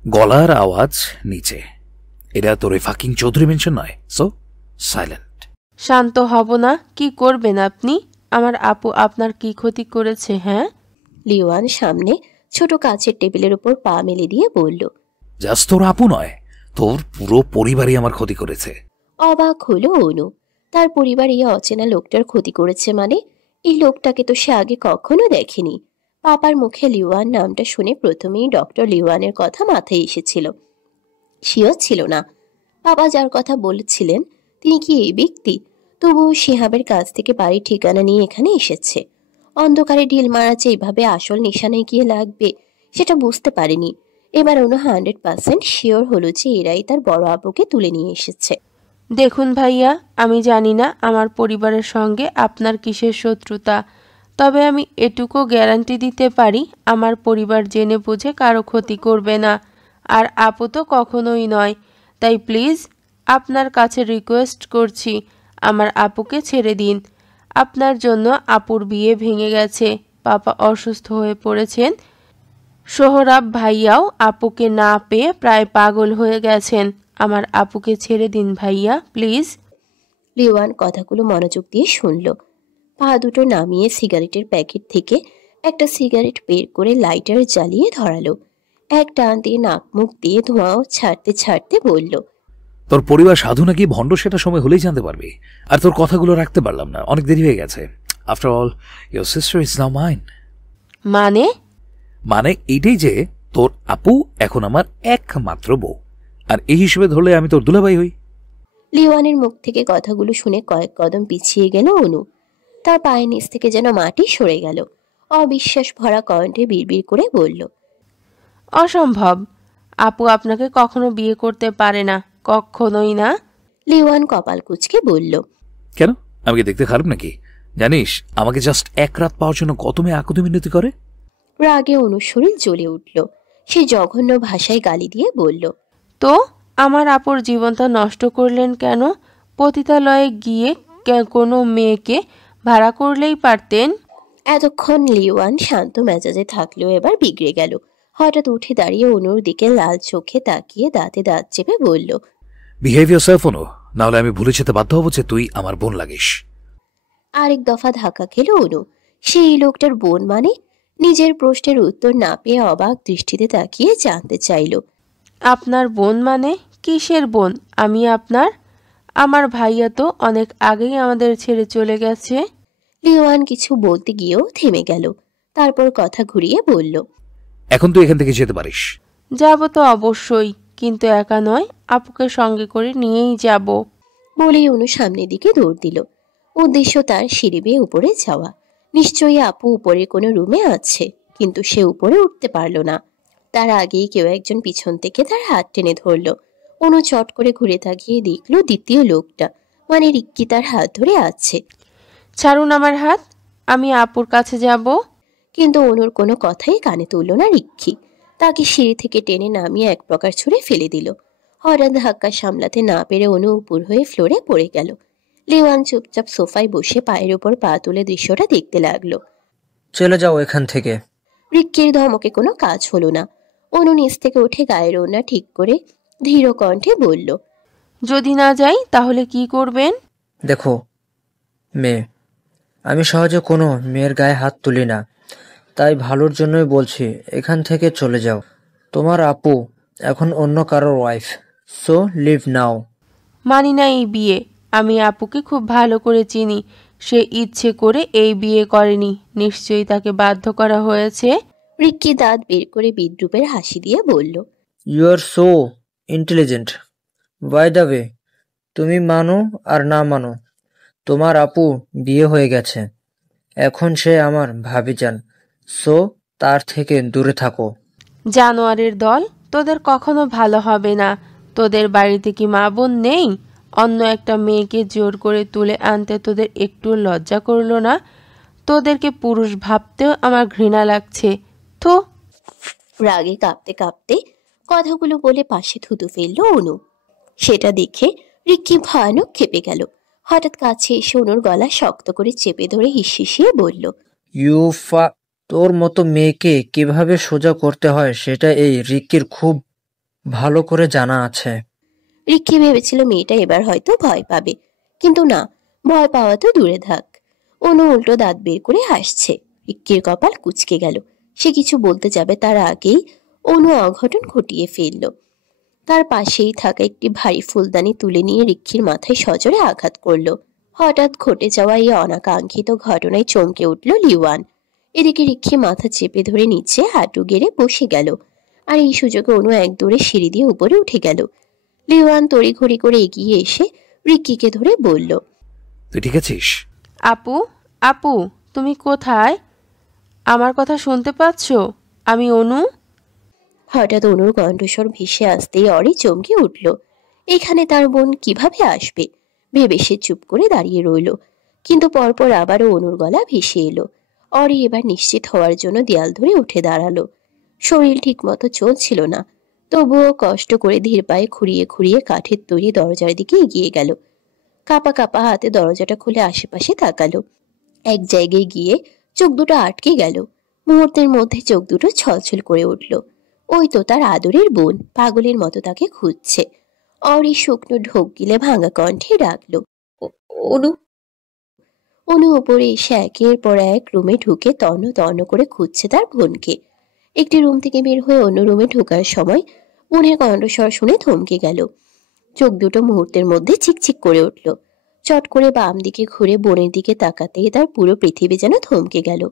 গলার আওয়াজ নিচে। এটা তোর ওই ফাকিং চৌধুরী মেনশন নয়, সো সাইলেন্ট। শান্ত হব না? কি করবেন আপনি? আমার আপু আপনার কি ক্ষতি করেছে? হ্যাঁ? লিওয়ান সামনে ছোট কাচের টেবিলের উপর পা মেলে দিয়ে বলল। জাস্ট তোর আপু নয়, তোর পুরো পরিবারই আমার ক্ষতি করেছে। অবাক হলো অনু। তার পরিবার এই অচেনা লোকটার ক্ষতি করেছে মানে? এই লোকটাকে তো সে আগে কখনো দেখেনি। পাপার মুখে লিওয়ান নামটা শুনে প্রথমেই ডক্টর লিওয়ানের কথা মাথায় এসেছিল। শিওর ছিল না বাবা যার কথা বলেছিলেন তিনি কি এই ব্যক্তি। তবুও শিহাবের কাছ থেকে বাড়ির ঠিকানা নিয়ে এখানে এসেছে। অন্ধকারে ঢিল মারা যে এইভাবে আসল নিশানায় গিয়ে লাগবে সেটা বুঝতে পারেনি। এবার অনু 100% শিওর হলো যে এরাই তার বড় আপুকে তুলে নিয়ে এসেছে। দেখুন ভাইয়া, আমি জানি না আমার পরিবারের সঙ্গে আপনার কিসের শত্রুতা, তবে আমি এটুকু গ্যারান্টি দিতে পারি আমার পরিবার জেনে বুঝে কারো ক্ষতি করবে না, আর আপু তো কখনোই নয়। তাই প্লিজ আপনার কাছে রিকোয়েস্ট করছি, আমার আপুকে ছেড়ে দিন। আপনার জন্য আপুর বিয়ে ভেঙে গেছে, পাপা অসুস্থ হয়ে পড়েছেন, সোহরাব ভাইয়াও আপুকে না পেয়ে প্রায় পাগল হয়ে গেছেন। আমার আপুকে ছেড়ে দিন ভাইয়া, প্লিজ। লিওয়ান কথাগুলো মনোযোগ দিয়ে শুনল। পা দুটো নামিয়ে সিগারেটের প্যাকেট থেকে একটা সিগারেট বের করে লাইটার জ্বালিয়ে ধরালো। এক টান দিয়ে নাক মুখ দিয়ে ধোঁয়াও ছাড়তে ছাড়তে বলল। তোর পরিবার সাধু নাকি ভণ্ড সেটা সময় হলেই জানতে পারবি। আর তোর কথাগুলো রাখতে পারলাম না, অনেক দেরি হয়ে গেছে। After all your sister is now mine. মানে এইটাই যে তোর আপু এখন আমার একমাত্র বউ, আর এই হিসেবে ধরলে আমি তোর দুলাভাই হই। লিওয়ানের মুখ থেকে কথাগুলো শুনে কয়েক কদম পিছিয়ে গেল অনু। তার পায়ের নিচ থেকে যেন মাটি সরে গেল। অবিশ্বাস ভরা কণ্ঠে বিড়বিড় করে বলল। অসম্ভব, আপু আপনাকে কখনো বিয়ে করতে পারে না, কখনোই না। লিওয়ান কপাল কুঁচকে বলল। কেন, আমি কি দেখতে খারাপ নাকি? জানিস আমাকে জাস্ট এক রাত পাওয়ার জন্য কত মেয়ে আকুতি মিনতি করে। রাগে অনুর শরীর জ্বলে উঠল। সে জঘন্য ভাষায় গালি দিয়ে বলল। তো আমার আপুর জীবনটা নষ্ট করলেন কেন? পতিতালয়ে গিয়ে কোনো মেয়েকে ভাড়া করলেই পারতেন। এতক্ষণ লিওয়ান শান্ত মেজাজে থাকলেও এবার বিগড়ে গেল। হঠাৎ উঠে দাঁড়িয়ে অনুর দিকে লাল চোখে তাকিয়ে দাঁতে দাঁত চেপে বলল। বিহেভ ইয়োরসেলফ অনু, নাহলে আমি ভুলে যেতে বাধ্য হব যে তুই আমার বোন লাগিস। আরেক দফা ধাক্কা খেল অনু। সেই লোকটার বোন মানে? নিজের প্রশ্নের উত্তর না পেয়ে অবাক দৃষ্টিতে তাকিয়ে জানতে চাইল। আপনার বোন মানে? কিসের বোন আমি আপনার? আমার ভাইয়া তো অনেক আগেই আমাদের ছেড়ে চলে গেছে। লিওয়ান কিছু বলতে গিয়েও থেমে গেল। তারপর কথা ঘুরিয়ে বলল। এখন তুই এখান থেকে যেতে পারিস। যাব তো অবশ্যই, কিন্তু একা নয়, আপুকে সঙ্গে করে নিয়েই যাব। বলেই অনু সামনের দিকে দৌড় দিল। উদ্দেশ্য তার সিঁড়ি বেয়ে উপরে যাওয়া। নিশ্চয়ই আপু উপরে কোনো রুমে আছে, কিন্তু সে উপরে উঠতে পারল না। তার আগেই কেউ একজন পিছন থেকে তার হাত টেনে ধরল। অনু চট করে ঘুরে তাকিয়ে দেখল দ্বিতীয় লোকটা, মানে রিক্কি তার হাত ধরে আছে। ছাড়ুন আমার হাত, আমি আপুর কাছে যাব। কিন্তু অনুর কোনো কথাই কানে তুলল না রিক্কি। তাকে সিঁড়ি থেকে টেনে নামিয়ে এক প্রকার ছুঁড়ে ফেলে দিল। হঠাৎ ধাক্কা সামলাতে না পেরে অনু উপর হয়ে ফ্লোরে পড়ে গেল। লিওয়ান চুপচাপ সোফায় বসে পায়ের উপর পা তুলে দৃশ্যটা দেখতে লাগলো। চলে যাও এখান থেকে। রিক্কির ধমকে কোনো কাজ হলো না। অনু নিচ থেকে উঠে গায়ের ওড়না ঠিক করে ধীর কণ্ঠে বলল। যদি না যাই তাহলে কি করবেন? দেখো মেয়ে, আমি সহজে কোনো মেয়ের গায়ে হাত তুলি না, তাই ভালোর জন্যই বলছি এখান থেকে চলে যাও। তোমার আপু এখন অন্য কারোর ওয়াইফ, সো লিভ নাও। মানি না এই বিয়ে। আমি আপুকে খুব ভালো করে চিনি, সে ইচ্ছে করে এই বিয়ে করেনি, নিশ্চয়ই তাকে বাধ্য করা হয়েছে। রিক্কি দাঁত বের করে বিদ্রুপের হাসি দিয়ে বলল। You are so intelligent. By the way, তুমি মানো আর না মানো, তোমার আপু বিয়ে হয়ে গেছে, এখন সে আমার ভাবিজান, সো তার থেকে দূরে থাকো। জানোয়ারের দল, তোদের কখনো ভালো হবে না। তোদের বাড়িতে কি মা বোন নেই? অন্য একটা মেয়েকে জোর করে তুলে আনতে তোদের একটু লজ্জা করলো না? তোদেরকে পুরুষ ভাবতেও আমার ঘৃণা লাগছে। তো রাগে কাঁপতে কাঁপতে কথাগুলো বলে পাশে থুতু ফেলল অনু। সেটা দেখে রিক্কি ভয়ানক ক্ষেপে গেল। হঠাৎ কাছে এসে অনুর গলা শক্ত করে চেপে ধরে হিসিয়ে বলল। তোর মতো মেয়েকে কিভাবে সোজা করতে হয় সেটা এই রিক্কির খুব ভালো করে জানা আছে। রিক্কি ভেবেছিল মেয়েটা এবার হয়তো ভয় পাবে, কিন্তু না, ভয় পাওয়া তো দূরে থাক। অনু উল্টো দাঁত বের করে হাসছে। রিক্কির কপাল কুঁচকে গেল। সে কিছু বলতে যাবে তার আগেই অনু অঘটন ঘটিয়ে ফেলল। তার পাশেই থাকা একটি ভারী ফুলদানি তুলে নিয়ে রিক্কির মাথায় সজোরে আঘাত করলো। হঠাৎ ঘটে যাওয়া এই অনাকাঙ্ক্ষিত ঘটনায় চমকে উঠল লিওয়ান। এদিকে রিক্কি মাথা চেপে ধরে নিচে হাঁটু গেড়ে বসে গেল। আর এই সুযোগে অনু এক দৌড়ে সিঁড়ি দিয়ে উপরে উঠে গেল। লিওয়ান তড়িঘড়ি করে এগিয়ে এসে রিক্কিকে ধরে বলল, তুই ঠিক আছিস? আপু, আপু, তুমি কোথায়? আমার কথা শুনতে পাচ্ছ? আমি অনু। হঠাৎ অনুর কণ্ঠস্বর ভেসে আসতেই অরি চমকে উঠল। এখানে তার বোন কিভাবে আসবে ভেবে সে চুপ করে দাঁড়িয়ে রইল। কিন্তু পরপর আবারও অনুর গলা ভেসে এলো। অরি এবার নিশ্চিত হওয়ার জন্য দেয়াল ধরে উঠে দাঁড়ালো। শরীর ঠিক মতো চলছিল না, তবুও কষ্ট করে ধীর পায়ে খুঁড়িয়ে খুঁড়িয়ে কাঠের তৈরি দরজার দিকে এগিয়ে গেল। কাপা কাপা হাতে দরজাটা খুলে আশেপাশে তাকালো। এক জায়গায় গিয়ে চোখ দুটো আটকে গেল। মুহূর্তের মধ্যে চোখ দুটো ছলছল করে উঠল। ওই তো তার আদরের বোন পাগলের মতো তাকে খুঁজছে। অরি শুকনো ঢোক গিলে ভাঙা কণ্ঠে ডাকলো, অনু। অনু ওপরে এসে একের পর এক রুমে ঢুকে তন্ন তন্ন করে খুঁজছে তার বোনকে। একটি রুম থেকে বের হয়ে অন্য রুমে ঢোকার সময় বোনের কণ্ঠস্বর শুনে থমকে গেল। চোখ দুটো মুহূর্তের মধ্যে চিকচিক করে উঠল। চট করে বাম দিকে ঘুরে বোনের দিকে তাকাতেই তার পুরো পৃথিবী যেন থমকে গেল।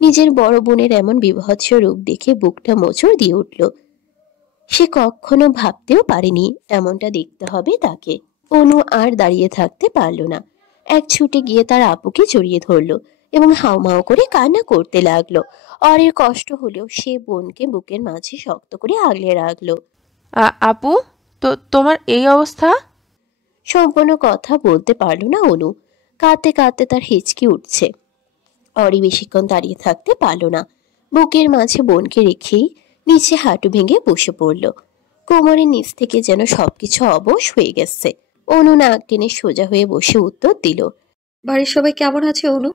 নিজের বড় বোনের এমন বিভৎস রূপ দেখে বুকটা মোচড় দিয়ে উঠল। সে কখনো ভাবতেও পারেনি এমনটা দেখতে হবে তাকে। অনু আর দাঁড়িয়ে থাকতে পারল না। এক ছুটে গিয়ে তার আপুকে জড়িয়ে ধরলো এবং হাউমাউ করে কান্না করতে লাগলো। অরের কষ্ট হলেও সে বোনকে বুকের মাঝে শক্ত করে আগলে রাখলো। আপু, তোমার এই অবস্থা? সম্পূর্ণ কথা বলতে পারল না অনু। কাঁদতে কাঁদতে তার হিচকি উঠছে। অরি বেশিক্ষণ দাঁড়িয়ে থাকতে পারল না। বুকের মাঝে বোনকে রেখেই নিচে হাঁটু ভেঙে বসে পড়ল। কোমরের নিচ থেকে যেন সবকিছু অবশ হয়ে গেছে। অনু নাক টেনে সোজা হয়ে বসে উত্তর দিল, বাড়ির সবাই কেমন আছে অনু?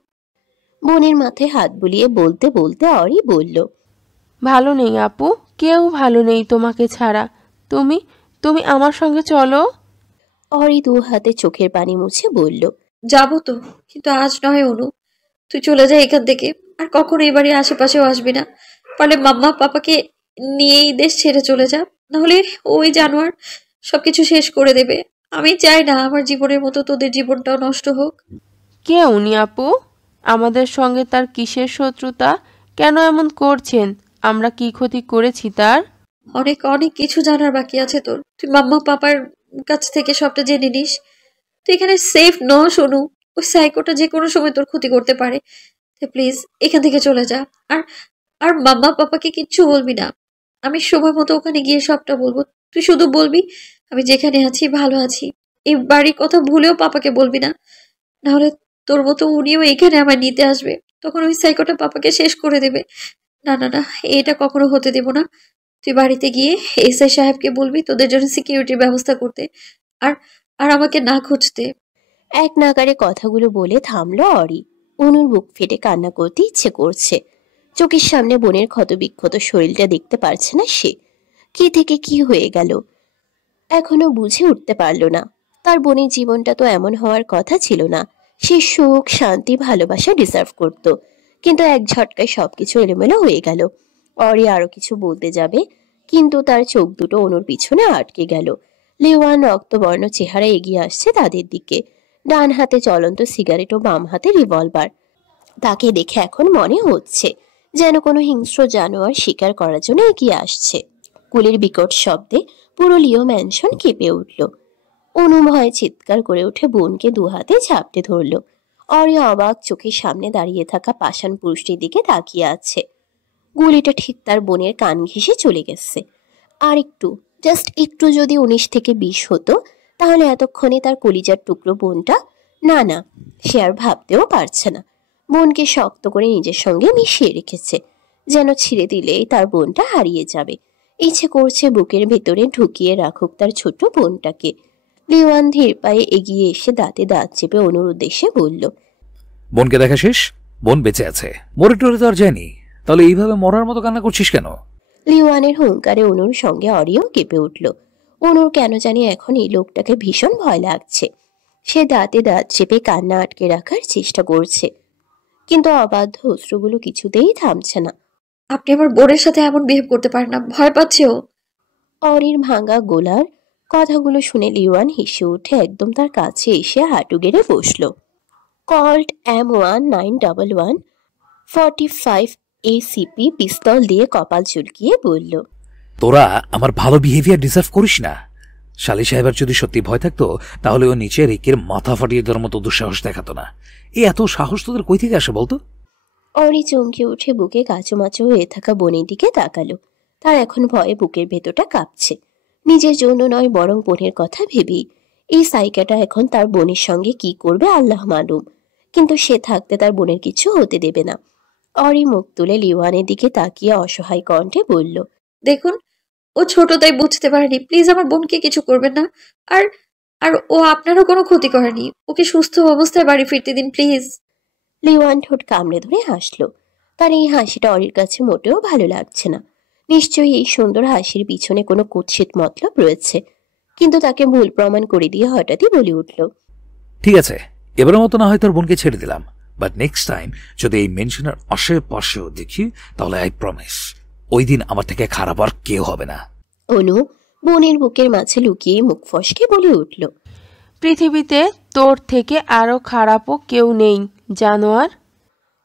বোনের মাথায় হাত বুলিয়ে বলতে বলতে অরি বলল, ভালো নেই আপু, কেউ ভালো নেই তোমাকে ছাড়া। তুমি তুমি আমার সঙ্গে চলো। অরি দু হাতে চোখের পানি মুছে বলল, যাবো তো, কিন্তু আজ নয় অনু। তুই চলে যা এখান থেকে, আর কখনো এই বাড়ির আশেপাশেও আসবি না। পারলে মাম্মা পাপাকে নিয়েই দেশ ছেড়ে চলে যা, নাহলে ওই জানোয়ার সবকিছু শেষ করে দেবে। আমি চাই না আমার জীবনের মতো তোদের জীবনটাও নষ্ট হোক। কে উনি আপু? আমাদের সঙ্গে তার কিসের শত্রুতা? কেন এমন করছেন? আমরা কি ক্ষতি করেছি তার? অনেক অনেক কিছু জানার বাকি আছে তোর। তুই মাম্মা পাপার কাছ থেকে সবটা জেনে নিস। তুই এখানে সেফ নস অনু। ওই সাইকোটা যে কোনো সময় তোর ক্ষতি করতে পারে। প্লিজ এখান থেকে চলে যা। আর আর মাম্মা পাপাকে কিচ্ছু বলবি না। আমি সময় মতো ওখানে গিয়ে সবটা বলবো। তুই শুধু বলবি আমি যেখানে আছি ভালো আছি। এই বাড়ির কথা ভুলেও পাপাকে বলবি না, নাহলে তোর মতো উনিও এখানে আমায় নিতে আসবে। তখন ওই সাইকোটা পাপাকে শেষ করে দেবে। না না না, এটা কখনো হতে দেব না। তুই বাড়িতে গিয়ে এসআই সাহেবকে বলবি তোদের জন্য সিকিউরিটির ব্যবস্থা করতে, আর আর আমাকে না খুঁজতে। এক নাগারে কথাগুলো বলে থামলো অরি। অনুর বুক ফেটে কান্না করতে ইচ্ছে করছে। চোখের সামনে বোনের ক্ষতবিক্ষত শরীরটা দেখতে পারছে না সে। কি থেকে কি হয়ে গেল এখনো বুঝে উঠতে পারল না। তার বোনের জীবনটা তো এমন হওয়ার কথা ছিল না। সে সুখ, শান্তি, ভালোবাসা ডিজার্ভ করত, কিন্তু এক ঝটকায় সবকিছু এলোমেলো হয়ে গেল। অরি আরো কিছু বলতে যাবে, কিন্তু তার চোখ দুটো অনুর পিছনে আটকে গেল। লেওয়ান রক্তবর্ণ চেহারা এগিয়ে আসছে তাদের দিকে। ডান হাতে চলন্ত সিগারেট ও বাম হাতে রিভলভার। তাকে দেখে এখন মনে হচ্ছে যেন কোনো হিংস্র জানোয়ার শিকার করার জন্য এগিয়ে আসছে। গুলির বিকট শব্দে পুরো লিও ম্যানশন কেঁপে উঠল। অনু ভয়ে চিৎকার করে উঠে বোনকে দু হাতে ঝাপটে ধরল। অরি অবাক চোখের সামনে দাঁড়িয়ে থাকা পাষাণ পুরুষটির দিকে তাকিয়ে আছে। গুলিটা ঠিক তার বোনের কান ঘেঁষে চলে গেছে। আর একটু, জাস্ট একটু যদি 19 থেকে 20 হতো, তাহলে এতক্ষণে তার কলিজার টুকরো বোনটা। না না, সে আর ভাবতেও পারছে না। বোনকে শক্ত করে নিজের সঙ্গে মিশিয়ে রেখেছে, যেন ছিঁড়ে দিলেই তার বোনটা হারিয়ে যাবে। ইচ্ছে করছে বুকের ভেতরে ঢুকিয়ে রাখুক তার ছোট বোনটাকে। লিওয়ান ধীর পায়ে এগিয়ে এসে দাঁতে দাঁত চেপে অনুর উদ্দেশ্যে বলল, বোনকে দেখা শেষ? বোন বেঁচে আছে, মরে টরে তো আর যায়নি। তাহলে এইভাবে মরার মতো কান্না করছিস কেন? লিওয়ানের হুঙ্কারে অনুর সঙ্গে অরিও কেঁপে উঠল। অনুর কেন জানি এখন এই লোকটাকে ভীষণ ভয় লাগছে। সে দাঁতে দাঁত চেপে কান্না আটকে রাখার চেষ্টা করছে, কিন্তু অবাধ্য অশ্রুগুলো কিছুতেই থামছে না। আপনি আমার বোনের সাথে এমন বিহেভ করতে পারেন না, ভয় পাচ্ছে ও। অরির ভাঙা গোলার কথাগুলো শুনে লিওয়ান হেসে উঠে একদম তার কাছে এসে হাঁটু গেড়ে বসল। কল্ট M1911 45 ACP পিস্তল দিয়ে কপাল চুলকিয়ে বলল, তোরা আমার ভালো বিহেভিয়ার ডিজার্ভ করিস না। শালি সাহেবের যদি সত্যি ভয় থাকতো তাহলে ও নিচে রিকের মাথা ফাটিয়ে দেওয়ার মতো দুঃসাহস দেখাতো না। এত সাহস তোদের কই থেকে আসে বলতো? অরি চমকে উঠে বুকে কাচুমাচু হয়ে থাকা বোনের দিকে তাকালো। তার এখন ভয়ে বুকের ভেতরটা কাঁপছে। নিজের জন্য নয়, বরং বোনের কথা ভেবেই। এই সাইকাটা এখন তার বোনের সঙ্গে কি করবে আল্লাহ মালুম, কিন্তু সে থাকতে তার বোনের কিছু হতে দেবে না। অরি মুখ তুলে লিওয়ানের দিকে তাকিয়ে অসহায় কণ্ঠে বলল, দেখুন, ও ছোট তাই বুঝতে পারেনি, প্লিজ আমার বোনকে কিছু করবেন না। আর আর ও আপনারও কোনো ক্ষতি করেনি, ওকে সুস্থ অবস্থায় বাড়ি ফিরতে দিন প্লিজ। লিওয়ান ঠোঁট কামড়ে ধরে হাসল। তার এই হাসিটা অরির কাছে মোটেও ভালো লাগছে না। নিশ্চয়ই এই সুন্দর হাসির পিছনে কোনো কুৎসিত মতলব রয়েছে, কিন্তু তাকে ভুল প্রমাণ করে দিয়ে হঠাৎই বলে উঠল, ঠিক আছে, এবারের মতো না হয় তোর বোনকে ছেড়ে দিলাম, বাট নেক্সট টাইম যদি এই মেনশনের আশেপাশেও দেখি তাহলে আই প্রমিস ওই দিন আমার থেকে খারাপ আর কেউ হবে না। অনু বোনের বুকের মাঝে লুকিয়ে মুখ ফসকে বলে উঠল, পৃথিবীতে তোর থেকে আরো খারাপও কেউ নেই, জানোয়ার।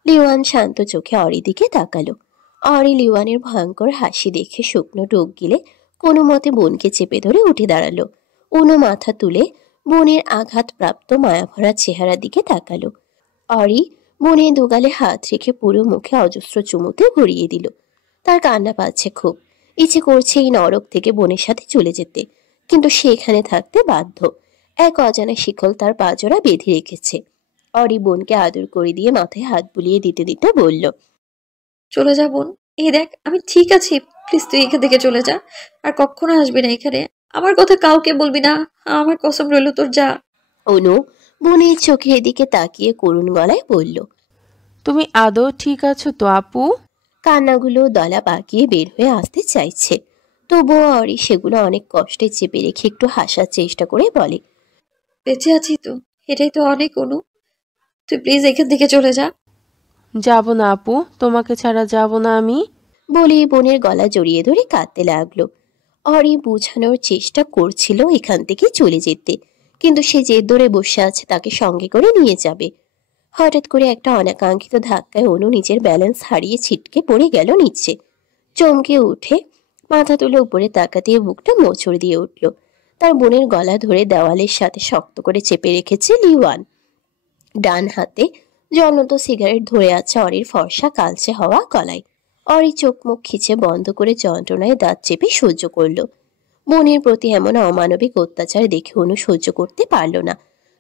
লিওয়ান শান্ত চোখে অরির দিকে তাকালো। অরি লিওয়ানের ভয়ঙ্কর হাসি দেখে শুকনো ঢোক গিলে কোনো মতে বোনকে চেপে ধরে উঠে দাঁড়ালো। অনু মাথা তুলে বোনের আঘাতপ্রাপ্ত মায়াভরা চেহারার দিকে তাকালো। অরি বোনের দুগালে হাত রেখে পুরো মুখে অজস্র চুমুতে ভরিয়ে দিল। তার কান্না পাচ্ছে খুব, ইচ্ছে করছে এই নরক থেকে বোনের সাথে চলে যেতে, কিন্তু সে এখানে থাকতে বাধ্য। এক অজানা শিকল তার পাজোড়া বেঁধে রেখেছে। অরি বোনকে আদর করে দিয়ে মাথায় হাত বুলিয়ে দিতে দিতে বলল, চলে যা বোন, এই দেখ আমি ঠিক আছি, প্লিজ তুই এখান থেকে চলে যা, আর কখনো আসবি না এখানে। আমার কথা কাউকে বলবি না, আমার কসম রইল তোর, যা। অনু বোনের চোখের দিকে তাকিয়ে করুণ গলায় বলল, তুমি আদৌ ঠিক আছো তো আপু? কান্নাগুলো দলা পাকিয়ে বের হয়ে আসতে চাইছে, তবুও অরি সেগুলো অনেক কষ্টে চেপে রেখে একটু হাসার চেষ্টা করে বলে, বেঁচে আছি তো, এটাই তো অনেক। অনু, তুই প্লিজ এখান থেকে চলে যা। যাব না আপু, তোমাকে ছাড়া যাব না আমি। বলে বোনের গলা জড়িয়ে ধরে কাঁদতে লাগলো। অরি বোঝানোর চেষ্টা করছিল এখান থেকে চলে যেতে, কিন্তু সে জেদ ধরে বসে আছে তাকে সঙ্গে করে নিয়ে যাবে। হঠাৎ করে একটা অনাকাঙ্ক্ষিত ধাক্কায় অনু নিজের ব্যালেন্স হারিয়ে ছিটকে পড়ে গেল নিচে। চমকে উঠে মাথা তুলে উপরে তাকাতে বুকটা মোচড় দিয়ে উঠল। তার বোনের গলা ধরে দেওয়ালের সাথে শক্ত করে চেপে রেখেছে লিওয়ান। ডান হাতে জ্বলন্ত সিগারেট ধরে আছে অরির ফর্সা কালচে হওয়া গলায়। অরি চোখ মুখ খিচে বন্ধ করে যন্ত্রণায় দাঁত চেপে সহ্য করল। বোনের প্রতি এমন অমানবিক অত্যাচার দেখে অনু সহ্য করতে পারল না।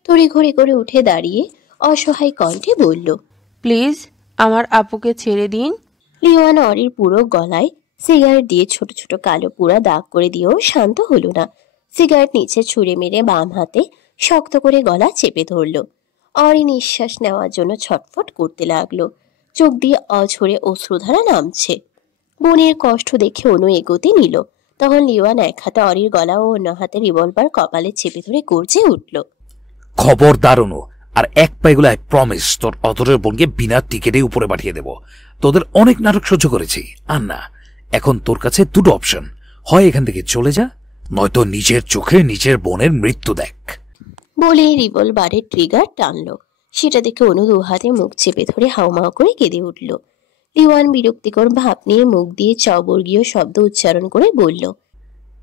তড়িঘড়ি করে উঠে দাঁড়িয়ে অসহায় কণ্ঠে বলল, প্লিজ আমার আপুকে ছেড়ে দিন। লিওয়ান অরির পুরো গলায় সিগারেট দিয়ে ছোট ছোট কালো পুরা দাগ করে দিয়েও শান্ত হলো না। সিগারেট নিচে ছুঁড়ে মেরে বাম হাতে শক্ত করে গলা চেপে ধরল। অরি নিঃশ্বাস নেওয়ার জন্য ছটফট করতে লাগলো। চোখ দিয়ে অঝরে অশ্রুধারা নামছে। বোনের কষ্ট দেখে অনু এগোতে নিল। তখন লিওয়ান এক হাতে অরির গলা ও অন্য হাতে রিভলভার কপালে চেপে ধরে গর্জে উঠল, খবরদার অনু, আর এক পাইগুলো আই প্রমিস তোর অতরের বোনকে বিনা টিকেটে উপরে পাঠিয়ে দেব। তোদের অনেক নাটক সহ্য করেছি, আর না, এখন তোর কাছে দুটো অপশন, হয় এখান থেকে চলে যা, নয়তো নিজের চোখে নিজের বোনের মৃত্যু দেখ। বলে রিভলভারের ট্রিগার টানল। সেটা দেখে অনু দু হাতে মুখ চেপে ধরে হাউমাউ করে কেঁদে উঠল। লিওয়ান বিরক্তিকর ভাব নিয়ে মুখ দিয়ে চবর্গীয় শব্দ উচ্চারণ করে বলল,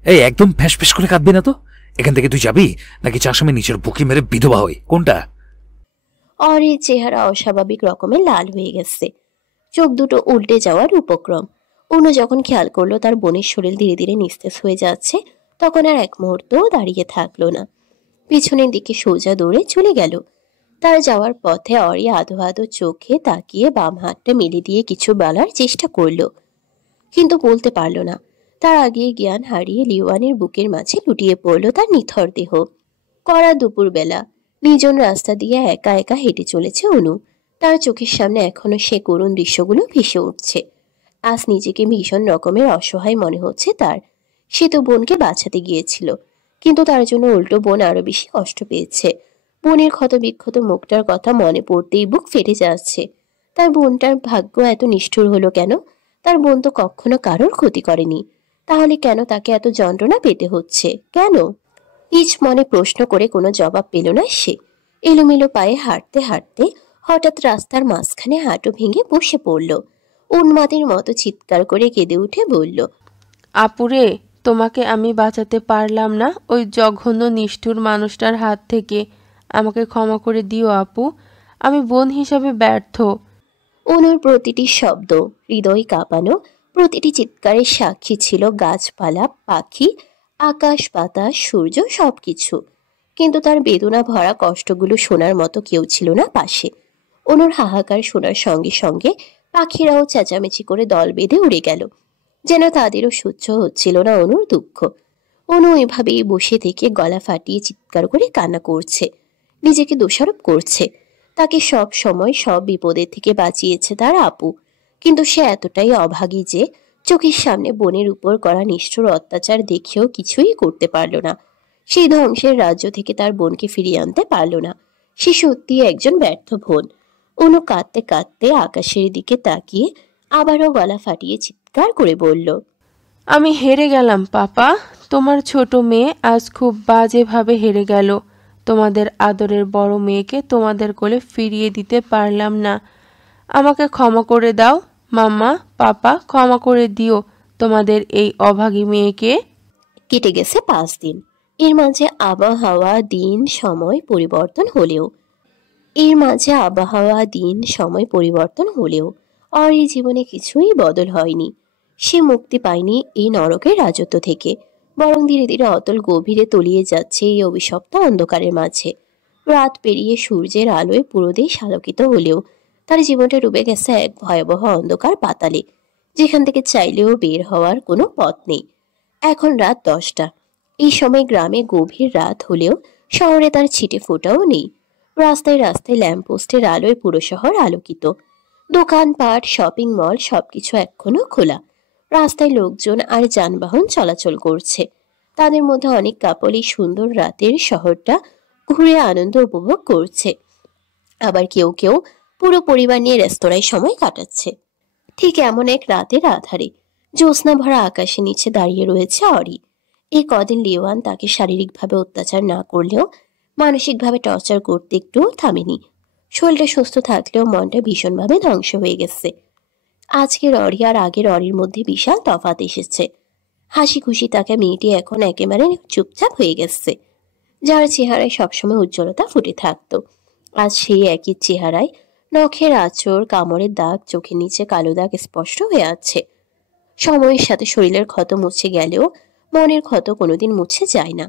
এই একদম ফ্যাস ফ্যাস করে কাঁদবি না তো। এখান থেকে তুই যাবি নাকি চাষ আমি নিচের বুকি মেরে বিধবা হই, কোনটা? অরির চেহারা অস্বাভাবিক রকমের লাল হয়ে গেছে, চোখ দুটো উল্টে যাওয়ার উপক্রম। অনু যখন খেয়াল করলো তার বোনের শরীর ধীরে ধীরে নিস্তেজ হয়ে যাচ্ছে, তখন আর এক মুহূর্তও দাঁড়িয়ে থাকলো না। পিছনের দিকে সোজা দৌড়ে চলে গেল। তার যাওয়ার পথে অরি আধো আধো চোখে তাকিয়ে বাম হাতটা মেলে দিয়ে কিছু বলার চেষ্টা করলো, কিন্তু বলতে পারল না। তার আগে জ্ঞান হারিয়ে লিওয়ানের বুকের মাঝে লুটিয়ে পড়ল তার নিথর দেহ। কড়া দুপুরবেলা নির্জন রাস্তা দিয়ে একা একা হেঁটে চলেছে অনু। তার চোখের সামনে এখনো সে করুণ দৃশ্যগুলো ভেসে উঠছে। আজ নিজেকে ভীষণ রকমের অসহায় মনে হচ্ছে তার। সে তো বোনকে বাঁচাতে গিয়েছিল, কিন্তু তার জন্য উল্টো বোন আরো বেশি কষ্ট পেয়েছে। বোনের ক্ষত বিক্ষত মুখটার কথা মনে পড়তেই বুক ফেটে যাচ্ছে। তার বোনটার ভাগ্য এত নিষ্ঠুর হলো কেন? তার বোন তো কখনো কারোর ক্ষতি করেনি, তাহলে কেন তাকে এত যন্ত্রণা পেতে হচ্ছে? কেন? নিজ মনে প্রশ্ন করে কোনো জবাব পেল না সে। এলোমেলো পায়ে হাঁটতে হাঁটতে হঠাৎ রাস্তার মাঝখানে হাঁটু ভেঙে বসে পড়ল। উন্মাদের মতো চিৎকার করে কেঁদে উঠে বলল, আপুরে, তোমাকে আমি বাঁচাতে পারলাম না ওই জঘন্য নিষ্ঠুর মানুষটার হাত থেকে। আমাকে ক্ষমা করে দিও আপু, আমি বোন হিসাবে ব্যর্থ। অনুর প্রতিটি শব্দ হৃদয় কাঁপানো, প্রতিটি চিৎকারের সাক্ষী ছিল গাছপালা, পাখি, আকাশ, বাতাস, সূর্য, সবকিছু। কিন্তু তার বেদনা ভরা কষ্টগুলো শোনার মতো কেউ ছিল না পাশে। অনুর হাহাকার শোনার সঙ্গে সঙ্গে পাখিরাও চেঁচামেচি করে দল বেঁধে উড়ে গেল, যেন তাদেরও সহ্য হচ্ছিল না অনুর দুঃখ। অনু এভাবেই বসে থেকে গলা ফাটিয়ে চিৎকার করে কান্না করছে, নিজেকে দোষারোপ করছে। তাকে সব সময় সব বিপদের থেকে বাঁচিয়েছে তার আপু, কিন্তু সে এতটাই অভাগী যে চোখের সামনে বোনের উপর করা নিষ্ঠুর অত্যাচার দেখেও কিছুই করতে পারল না। সেই ধ্বংসের রাজ্য থেকে তার বোনকে ফিরিয়ে আনতে পারল না। সে সত্যি একজন ব্যর্থ বোন। অনু কাঁদতে কাঁদতে আকাশের দিকে তাকিয়ে আবারও গলা ফাটিয়ে চিৎকার করে বলল, আমি হেরে গেলাম পাপা। তোমার ছোট মেয়ে আজ খুব বাজেভাবে হেরে গেল। তোমাদের আদরের বড় মেয়েকে তোমাদের কোলে ফিরিয়ে দিতে পারলাম না। আমাকে ক্ষমা করে দাও মাম্মা, পাপা, ক্ষমা করে দিও তোমাদের এই অভাগী মেয়েকে। কেটে গেছে 5 দিন। এর মাঝে আবহাওয়া, দিন, সময় পরিবর্তন হলেও অরির জীবনে কিছুই বদল হয়নি। সে মুক্তি পায়নি এই নরকের রাজত্ব থেকে, বরং ধীরে ধীরে অতল গভীরে তলিয়ে যাচ্ছে এই অভিশপ্ত অন্ধকারের মাঝে। রাত পেরিয়ে সূর্যের আলোয় পুরো দেশ আলোকিত হলেও তার জীবনটা ডুবে গেছে এক ভয়াবহ অন্ধকার পাতালে, যেখান থেকে চাইলেও বের হওয়ার কোনো পথ নেই। এখন রাত 10টা। এই সময় গ্রামে গভীর রাত হলেও শহরে তার ছিটে ফোঁটাও নেই। রাস্তায় রাস্তায় ল্যাম্পপোস্টের আলোয় পুরো শহর আলোকিত। দোকানপাট, শপিং মল সবকিছু এখনো খোলা। রাস্তায় লোকজন আর যানবাহন চলাচল করছে। তাদের মধ্যে অনেক কাপল এই সুন্দর রাতের শহরটা ঘুরে আনন্দ উপভোগ করছে। আবার কেউ কেউ পুরো পরিবার নিয়ে রেস্তোরাঁয় সময় কাটাচ্ছে। ঠিক এমন এক রাতের আধারে জ্যোৎস্না ভরা আকাশের নিচে দাঁড়িয়ে রয়েছে অরি। এই কদিন লিওয়ান তাকে শারীরিকভাবে অত্যাচার না করলেও মানসিকভাবে টর্চার করতে একটুও থামেনি। শরীরটা সুস্থ থাকলেও মনটা ভীষণভাবে ধ্বংস হয়ে গেছে। আজকের অরি আর আগের অরির মধ্যে বিশাল তফাৎ এসেছে। হাসি খুশি তাকে মেয়েটি এখন একেবারে চুপচাপ হয়ে গেছে। যার চেহারায় সবসময় উজ্জ্বলতা ফুটে থাকতো, আজ সেই একই চেহারায় নখের আঁচড়, কামড়ের দাগ, চোখের নিচে কালো দাগ স্পষ্ট হয়ে আছে। সময়ের সাথে শরীরের ক্ষত মুছে গেলেও মনের ক্ষত কোনোদিন মুছে যায় না।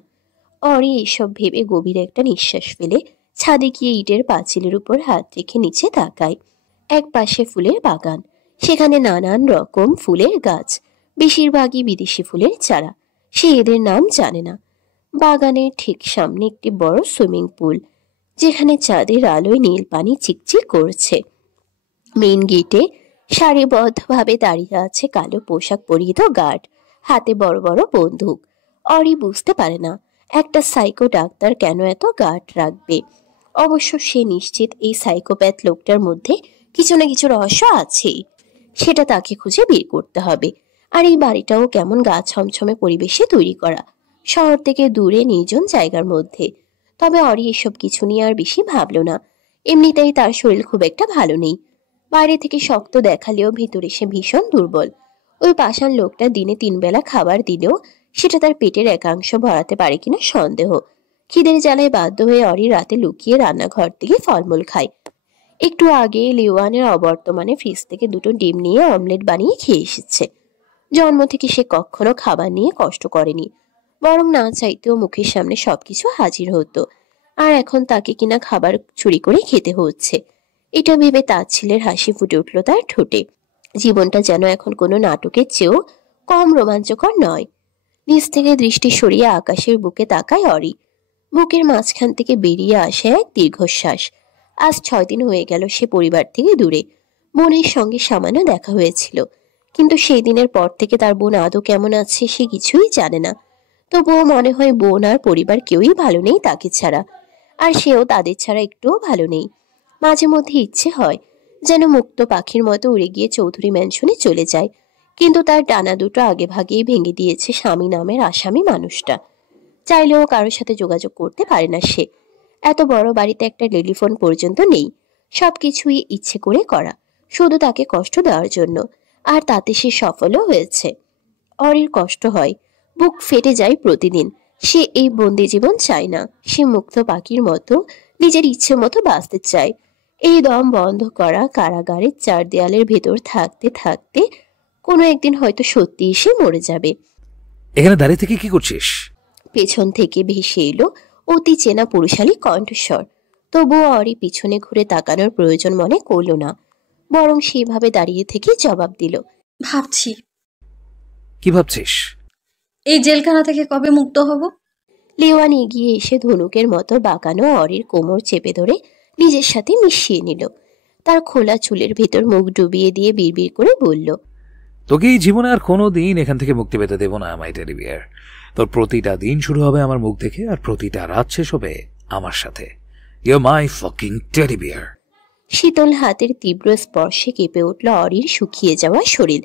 অরি এইসব ভেবে গভীর একটা নিঃশ্বাস ফেলে ছাদে গিয়ে ইটের পাঁচিলের উপর হাত রেখে নিচে তাকায়। এক পাশে ফুলের বাগান, সেখানে নানান রকম ফুলের গাছ, বেশিরভাগই বিদেশি ফুলের চারা। সে এদের নাম জানে না। বাগানের ঠিক সামনে একটি বড় সুইমিং পুল, যেখানে চাঁদের আলোয় নীল পানি চিকচিক করছে। মেইন গেটে সারিবদ্ধভাবে দাঁড়িয়ে আছে কালো পোশাক পরিহিত গার্ড, হাতে বড় বড় বন্দুক। অরি বুঝতে পারে না একটা সাইকো ডাক্তার কেন এত গার্ড রাখবে। অবশ্য সে নিশ্চিত এই সাইকোপ্যাথ লোকটার মধ্যে কিছু না কিছু রহস্য আছেই, সেটা তাকে খুঁজে বের করতে হবে। আর এই বাড়িটাও কেমন গা ছমছমে পরিবেশে তৈরি করা, শহর থেকে দূরে নির্জন জায়গার মধ্যে। তবে অরি এসব কিছু নিয়ে আর বেশি ভাবল না। এমনিতেই তার শরীর খুব একটা ভালো নেই। বাইরে থেকে শক্ত দেখালেও ভিতরে সে ভীষণ দুর্বল। ওই পাষাণ লোকটা দিনে 3 বেলা খাবার দিলেও সেটা তার পেটের একাংশ ভরাতে পারে কিনা সন্দেহ। খিদের জ্বালায় বাধ্য হয়ে অরি রাতে লুকিয়ে রান্নাঘর থেকে ফলমূল খায়। একটু আগে লিওয়ানের অবর্তমানে ফ্রিজ থেকে 2টো ডিম নিয়ে অমলেট বানিয়ে খেয়ে এসেছে। জন্ম থেকে সে কখনো খাবার নিয়ে কষ্ট করেনি, বরং না চাইতেও মুখের সামনে সবকিছু হাজির হতো। আর এখন তাকে কিনা খাবার চুরি করে খেতে হচ্ছে। এটা ভেবে তাচ্ছিলের হাসি ফুটে উঠল তার ঠোঁটে। জীবনটা যেন এখন কোনো নাটকের চেয়েও কম রোমাঞ্চকর নয়। নিচ থেকে দৃষ্টি সরিয়ে আকাশের বুকে তাকায় অরি। বুকের মাঝখান থেকে বেরিয়ে আসে এক দীর্ঘশ্বাস। আজ 6 দিন হয়ে গেল সে পরিবার থেকে দূরে। বোনের সঙ্গে সামান্য দেখা হয়েছিল, কিন্তু সেই দিনের পর থেকে তার বোন আদৌ কেমন আছে সে কিছুই জানে না। তবুও মনে হয় বোন আর পরিবার কেউই ভালো নেই তাকে ছাড়া, আর সেও তাদের ছাড়া একটুও ভালো নেই। মাঝে মধ্যে ইচ্ছে হয় যেন মুক্ত পাখির মতো উড়ে গিয়ে চৌধুরী ম্যানশনে চলে যায়, কিন্তু তার ডানা দুটো আগে ভাগেই ভেঙে দিয়েছে স্বামী নামের আসামি মানুষটা। চাইলেও কারোর সাথে যোগাযোগ করতে পারে না সে। এত বড় বাড়িতে একটা টেলিফোন পর্যন্ত নেই। সবকিছুই ইচ্ছে করে করা, শুধু তাকে কষ্ট দেওয়ার জন্য, আর তাতে সে সফলও হয়েছে। অরির কষ্ট হয়, বুক ফেটে যায় প্রতিদিন। সে এই বন্দি জীবন চায় না, সে মুক্ত পাখির মতো নিজের ইচ্ছে মতো বাঁচতে চায়। এই দম বন্ধ করা কারাগারের চার দেয়ালের ভেতর থাকতে থাকতে কোনো একদিন হয়তো সত্যি সে মরে যাবে। এখানে দাঁড়িয়ে থেকে কি করছিস? পেছন থেকে ভেসে এলো অতি চেনা পুরুষালী কণ্ঠস্বর। তবুও অরি পিছনে ঘুরে তাকানোর প্রয়োজন মনে করল না, বরং সেভাবে দাঁড়িয়ে থেকে জবাব দিল, ভাবছি কি ভাবছিস? এই জেলখানা থেকে কবে মুক্ত হব। লিওয়ান এগিয়ে এসে ধনুকের মতো বাঁকানো অরির কোমর চেপে ধরে নিজের সাথে মিশিয়ে নিল। তার খোলা চুলের ভেতর মুখ ডুবিয়ে দিয়ে বিড়বিড় করে বলল, তোকে এই জীবনে আর কোনো দিন এখান থেকে মুক্তি পেতে দেব না মাই টেডি বিয়ার। তোর প্রতিটা দিন শুরু হবে আমার মুখ দেখে, আর প্রতিটা রাত শেষ হবে আমার সাথে। You my fucking teddy bear. শীতল হাতের তীব্র স্পর্শে কেঁপে উঠল অরির শুকিয়ে যাওয়া শরীর।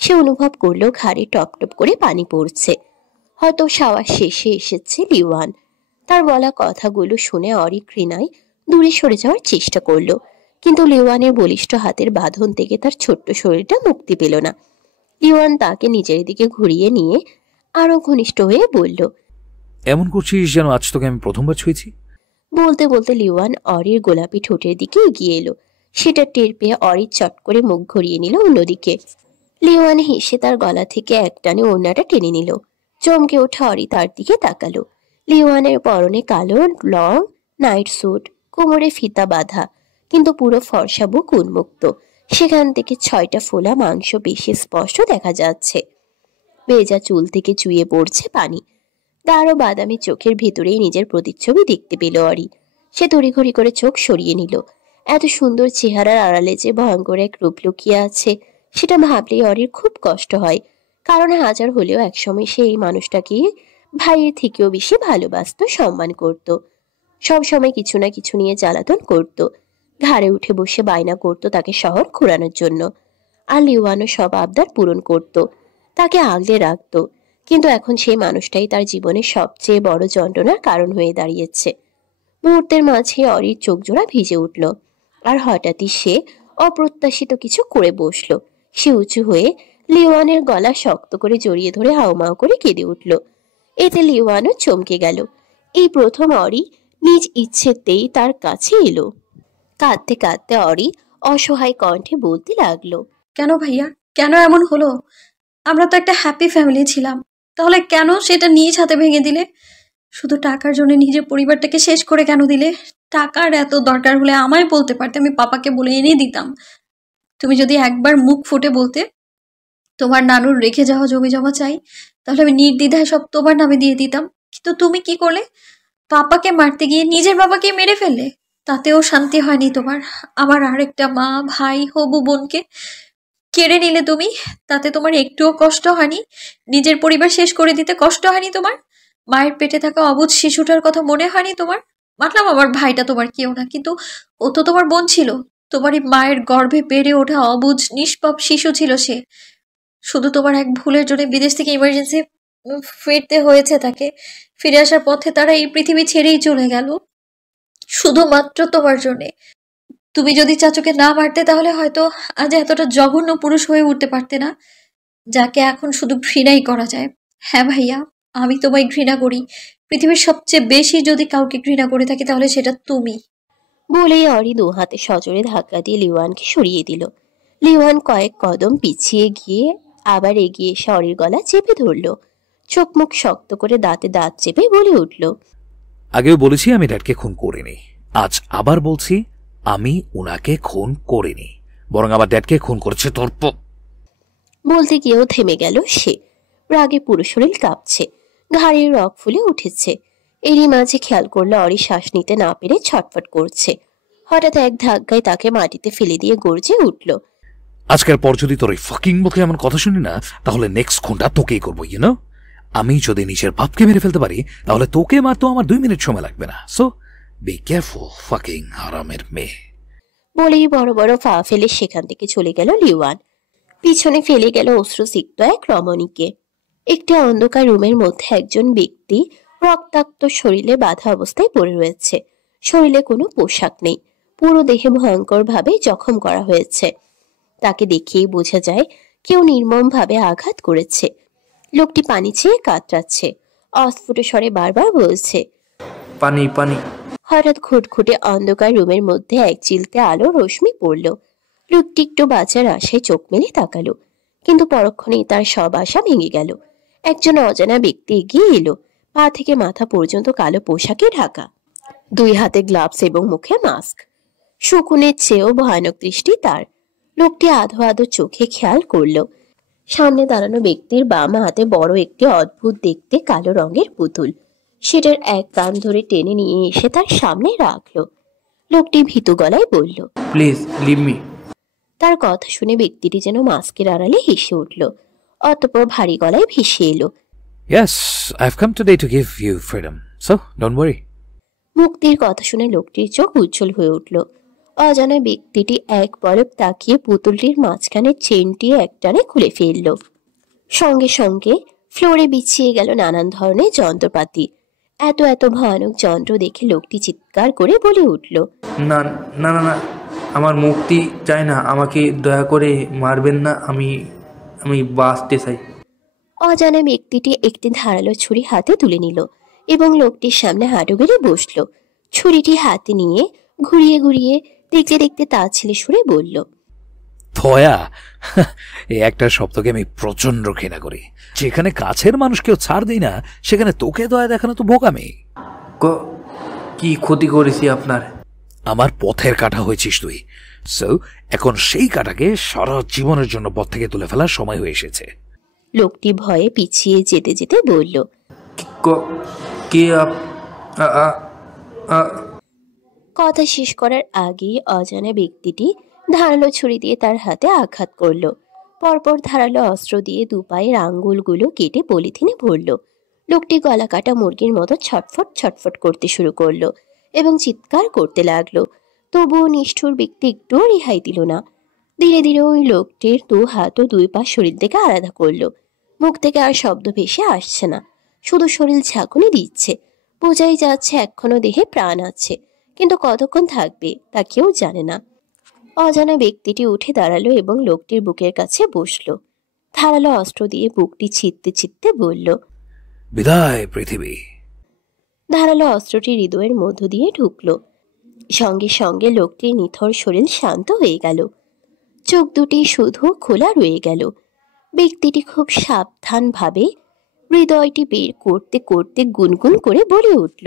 সে অনুভব করল ঘাড়ে টপ টপ করে পানি পড়ছে। হয়তো শাওয়ার শেষে এসেছে লিওয়ান। তার বলা কথাগুলো শুনে অরি ঘৃণায় দূরে সরে যাওয়ার চেষ্টা করলো, কিন্তু লিওয়ানের বলিষ্ঠ হাতের বাঁধন থেকে তার ছোট্ট শরীরটা মুক্তি পেল না। লিওয়ান তাকে নিজের দিকে ঘুরিয়ে নিয়ে আরো ঘনিষ্ঠ হয়ে বলল, এমন করছিস যেন আজ তোকে আমি প্রথমবার ছুঁয়েছি। বলতে বলতে লিওয়ান অরির গোলাপি ঠোঁটের দিকে এগিয়ে এলো। সেটা টের পেয়ে অরি চট করে মুখ ঘুরিয়ে নিল অন্যদিকে। লিওয়ান হেসে তার গলা থেকে একটানে ওড়নাটা টেনে নিল। চমকে ওঠা অরি তার দিকে তাকালো। লিওয়ানের পরনে কালো লং নাইট স্যুট, কোমরে ফিতা বাঁধা, কিন্তু পুরো ফর্সা বুক উন্মুক্ত। সেখান থেকে 6টা ফোলা মাংস বেশি স্পষ্ট দেখা যাচ্ছে। ভেজা চুল থেকে চুইয়ে পড়ছে পানি। গাঢ় বাদামি চোখের ভেতরেই নিজের প্রতিচ্ছবি দেখতে পেল অরি। সে তড়িঘড়ি করে চোখ সরিয়ে নিল। এত সুন্দর চেহারার আড়ালে যে ভয়ঙ্কর এক রূপ লুকিয়ে আছে সেটা ভাবলেই অরির খুব কষ্ট হয়। কারণ হাজার হলেও একসময় সে এই মানুষটাকে ভাইয়ের থেকেও বেশি ভালোবাসত, সম্মান করত। সবসময় কিছু না কিছু নিয়ে জ্বালাতন করত। ঘাড়ে উঠে বসে বায়না করত তাকে শহর ঘোরানোর জন্য। আর লিওয়ানও সব আবদার পূরণ করত, তাকে আগলে রাখত। কিন্তু এখন সেই মানুষটাই তার জীবনের সবচেয়ে বড় যন্ত্রণার কারণ হয়ে দাঁড়িয়েছে। মুহূর্তের মাঝে অরির চোখ জোড়া ভিজে উঠল, আর হঠাৎই সে অপ্রত্যাশিত কিছু করে বসল। সে উঁচু হয়ে লিওয়ানের গলা শক্ত করে জড়িয়ে ধরে হাউমাউ করে কেঁদে উঠল। এতে লিওয়ানও চমকে গেল। এই প্রথম অরি নিজ ইচ্ছেতেই তার কাছে এলো। কাঁদতে কাঁদতে অরি অসহায় কণ্ঠে বলতে লাগলো, কেন ভাইয়া, কেন এমন হলো? আমরা তো একটা হ্যাপি ফ্যামিলি ছিলাম, তাহলে কেন সেটা নিজ হাতে ভেঙে দিলে? শুধু টাকার জন্য নিজের পরিবারটাকে শেষ করে কেন দিলে? টাকার এত দরকার হলে আমায় বলতে পারতে, আমি পাপাকে বলে এনে দিতাম। তুমি যদি একবার মুখ ফুটে বলতে তোমার নানুর রেখে যাওয়া জমি জমা চাই, তাহলে আমি নির্দ্বিধায় সব তোমার নামে দিয়ে দিতাম। কিন্তু তুমি কি করলে? পাপাকে মারতে গিয়ে নিজের বাবাকে মেরে ফেললে। তাতেও শান্তি হয়নি তোমার। আমার আরেকটা মা, ভাই, হবু বোনকে কেড়ে নিলে তুমি, তাতে তোমার একটুও কষ্ট হয়নি? নিজের পরিবার শেষ করে দিতে কষ্ট হয়নি তোমার? মায়ের পেটে থাকা অবুঝ শিশুটার কথা মনে হয়নি তোমার? মানলাম আমার ভাইটা তোমার কেউ না, কিন্তু ও তো তোমার বোন ছিল। তোমারই মায়ের গর্ভে বেড়ে ওঠা অবুঝ নিষ্পাপ শিশু ছিল সে। শুধু তোমার এক ভুলের জন্য বিদেশ থেকে ইমার্জেন্সি ফিরতে হয়েছে তাকে। ফিরে আসার পথে তারা এই পৃথিবী ছেড়েই চলে গেল, শুধুমাত্র তোমার জন্যে। তুমি যদি চাচুকে না মারতে তাহলে হয়তো আজ এতটা জঘন্য পুরুষ হয়ে উঠতে পারতে না, যাকে এখন শুধু ঘৃণাই করা যায়। হ্যাঁ ভাইয়া, আমি তোমায় ঘৃণা করি। পৃথিবীর সবচেয়ে বেশি যদি কাউকে ঘৃণা করে থাকি তাহলে সেটা তুমি। বলেই অরি দু হাতে সজোরে ধাক্কা দিয়ে লিওয়ানকে সরিয়ে দিল। লিওয়ান কয়েক কদম পিছিয়ে গিয়ে আবার এগিয়ে এসে অরির গলা চেপে ধরল। চোখ মুখ শক্ত করে দাঁতে দাঁত চেপে বলে উঠল, আগেও বলেছি আমি ড্যাডকে খুন করিনি, আজ আবার বলছি আমি উনাকে খুন করিনি, বরং আবার ড্যাডকে খুন করেছে তোর বলতে গিয়েও থেমে গেল সে। রাগে পুরো শরীর কাঁপছে, ঘাড়ের রগ ফুলে উঠেছে। এরই মাঝে খেয়াল করলো অরি শ্বাস নিতে না পেরে ছটফট করছে। হঠাৎ এক ধাক্কায় তাকে মাটিতে ফেলে দিয়ে গর্জে উঠল, আজকের পর যদি তোর এই ফাকিং মুখে এমন কথা শুনি না, তাহলে নেক্সট খুনটা তোকেই করবো, ইউনো? আমি যদি নিজের বাপকে মেরে ফেলতে পারি, তাহলে তোকে মারতে আমার 2 মিনিট সময় লাগবে না। সো বি কেয়ারফুল, ফাকিং হারামের মেয়ে। বলেই বড় বড় পা ফেলে সেখান থেকে চলে গেল লিওয়ান। পিছনে ফেলে গেল অশ্রুসিক্ত এক রমণীকে। একটি অন্ধকার রুমের মধ্যে একজন ব্যক্তি রক্তাক্ত শরীরে বাঁধা অবস্থায় পড়ে রয়েছে। শরীরে কোনো পোশাক নেই, পুরো দেহে ভয়ঙ্কর ভাবে জখম করা হয়েছে। তাকে দেখেই বোঝা যায় কেউ নির্মম ভাবে আঘাত করেছে। লোকটি পানি চেয়ে কাতরাচ্ছে, অস্ফুট স্বরে বারবার বলছে, পানি পানি। হঠাৎ ঘুটঘুটে অন্ধকার রুমের মধ্যে এক চিলতে আলো রশ্মি পড়ল। লোকটি একটু বাঁচার আশায় চোখ মেলে তাকালো, কিন্তু পরক্ষণেই তার সব আশা ভেঙে গেল। একজন অজানা ব্যক্তি এগিয়ে এলো, পা থেকে মাথা পর্যন্ত কালো পোশাকে ঢাকা, 2 হাতে গ্লাভস এবং মুখে মাস্ক। শকুনের চেয়েও ভয়ানক দৃষ্টি তার। লোকটি আধো আধো চোখে খেয়াল করলো, সামনে দাঁড়ানো ব্যক্তির বাম হাতে বড় একটি অদ্ভুত দেখতে কালো রঙের পুতুল। সেটার এক কান ধরে টেনে নিয়ে এসে তার সামনে রাখলো। লোকটি ভীতু গলায় বলল, প্লিজ লিভ মি। তার কথা শুনে ব্যক্তিটি যেন মাস্কের আড়ালে হেসে উঠল, অতঃপর ভারী গলায় ভেসে এলো, Yes, I've come today to give you freedom. So, don't worry. মুক্তির কথা শুনে লোকটির চোখ উজ্জ্বল হয়ে উঠল। অজানা ব্যক্তিটি এক পলক তাকিয়ে পুতুলটির মাঝখানে চেনটি একটানে খুলে ফেলল। সঙ্গে সঙ্গে ফ্লোরে বিছিয়ে গেল নানান ধরনের যন্ত্রপাতি। এত এত ভয়ানক যন্ত্র দেখে লোকটি চিৎকার করে বলে উঠল, না না না না, আমার মুক্তি চাই না, আমাকে দয়া করে মারবেন না, আমি বাঁচতে চাই। অজানা ব্যক্তিটি একটি ধারালো ছুরি হাতে তুলে নিল এবং লোকটির সামনে হাঁটু গেড়ে বসল। ছুরিটি হাতে নিয়ে ঘুরিয়ে ঘুরিয়ে দেখতে দেখতে তা ছেলে সুরে বলল, থয়া, এই একটা শব্দকে আমি প্রচন্ড ঘৃণা করি। যেখানে কাছের মানুষকেও ছাড় দিই না, সেখানে তোকে দয়া দেখানো তো বোকামি। কি ক্ষতি করেছি আপনার? আমার পথের কাঁটা হয়েছিস তুই। সো এখন সেই কাঁটাকে সারা জীবনের জন্য পথ থেকে তুলে ফেলার সময় হয়ে এসেছে। লোকটি ভয়ে পিছিয়ে যেতে যেতে বলল, কে কথা শেষ করার আগেই অজানা ব্যক্তিটি ধারালো ছুরি দিয়ে তার হাতে আঘাত করল। পরপর ধারালো অস্ত্র দিয়ে 2 পায়ের আঙ্গুলগুলো কেটে পলিথিনে ভরল। লোকটি গলা কাটা মুরগির মতো ছটফট ছটফট করতে শুরু করলো এবং চিৎকার করতে লাগলো। তবুও নিষ্ঠুর ব্যক্তি একটুও রেহাই দিল না। ধীরে ধীরে ওই লোকটির 2 হাত ও 2 পা শরীর থেকে আলাদা করলো। মুখ থেকে আর শব্দ ভেসে আসছে না, শুধু শরীর ঝাঁকুনি দিচ্ছে। বোঝাই যাচ্ছে এখনো দেহে প্রাণ আছে, কিন্তু কতক্ষণ থাকবে তা কেউ জানে না। অজানা ব্যক্তিটি উঠে দাঁড়ালো এবং লোকটির বুকের কাছে বসলো। ধারালো অস্ত্র দিয়ে বুকটি ছিঁড়তে ছিঁড়তে বলল, বিদায় পৃথিবী। ধারালো অস্ত্রটি হৃদয়ের মধ্য দিয়ে ঢুকলো। সঙ্গে সঙ্গে লোকটির নিথর শরীর শান্ত হয়ে গেল। চোখ দুটি শুধু খোলা রয়ে গেল। ব্যক্তিটি খুব সাবধানভাবে হৃদয়টি বের করতে করতে গুনগুন করে বলে উঠল,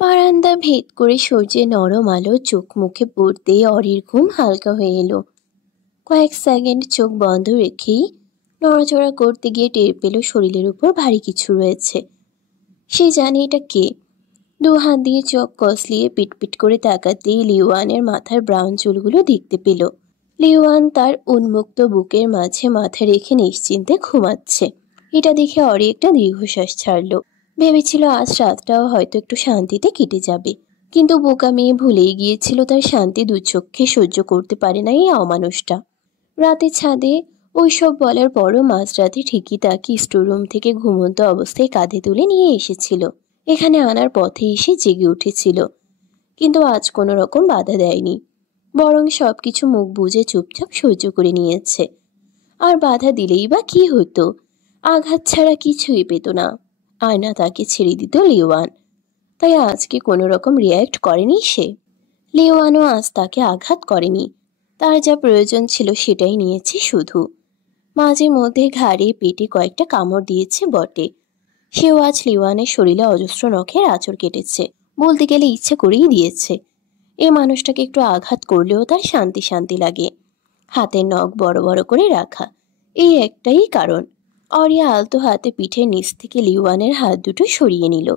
বারান্দা ভেদ করে সূর্যের নরম আলো চোখ মুখে পড়তেই অরির ঘুম হালকা হয়ে এলো। কয়েক সেকেন্ড চোখ বন্ধ রেখেই নড়াচড়া করতে গিয়ে টের পেল শরীরের উপর ভারী কিছু রয়েছে। সে জানে এটা কে। 2 হাত দিয়ে চোখ কসলিয়ে পিটপিট করে তাকাতেই লিওয়ানের মাথার ব্রাউন চুলগুলো দেখতে পেল। লিওয়ান তার উন্মুক্ত বুকের মাঝে মাথা রেখে নিশ্চিন্তে ঘুমাচ্ছে। এটা দেখে অরি একটা দীর্ঘশ্বাস ছাড়ল। ভেবেছিল আজ রাতটাও হয়তো একটু শান্তিতে কেটে যাবে, কিন্তু বোকা মেয়ে ভুলেই গিয়েছিল তার শান্তি 2 চক্ষে সহ্য করতে পারে না এই অমানুষটা। রাতে ছাদে ওইসব বলার পরও মাঝরাতে ঠিকই তাকে স্টোররুম থেকে ঘুমন্ত অবস্থায় কাঁধে তুলে নিয়ে এসেছিল। এখানে আনার পথে এসে জেগে উঠেছিল, কিন্তু আজ কোনো রকম বাধা দেয়নি, বরং সবকিছু মুখ বুজে চুপচাপ সহ্য করে নিয়েছে। আর বাধা দিলেই বা কি হতো? আঘাত ছাড়া কিছুই পেত না। আয়না তাকে ছেড়ে দিত লিওয়ান, তাই আজকে কোনো রকম রিয়্যাক্ট করেনি সে। লিওয়ানও আজ তাকে আঘাত করেনি, তার যা প্রয়োজন ছিল সেটাই নিয়েছে শুধু। মাঝে মধ্যে ঘাড়ে পেটে কয়েকটা কামড় দিয়েছে বটে। সেও আজ লিওয়ানের শরীরে অজস্র নখের আঁচড় কেটেছে, বলতে গেলে ইচ্ছে করেই দিয়েছে। এ মানুষটাকে একটু আঘাত করলেও তার শান্তি শান্তি লাগে। হাতের নখ বড় বড় করে রাখা, এই একটাই কারণ। অরিয়া আলতো হাতে পিঠের নিচ থেকে লিওয়ানের হাত দুটো সরিয়ে নিল।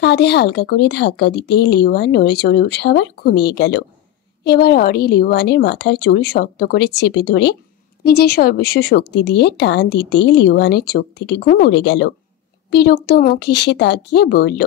কাঁধে হালকা করে ধাক্কা দিতেই লিওয়ান নড়ে চড়ে উঠে আবার ঘুমিয়ে গেল। এবার অরি লিওয়ানের মাথার চুল শক্ত করে চেপে ধরে নিজের সর্বস্ব শক্তি দিয়ে টান দিতেই লিওয়ানের চোখ থেকে ঘুম উড়ে গেল। বিরক্ত মুখে সে তাকিয়ে বলল,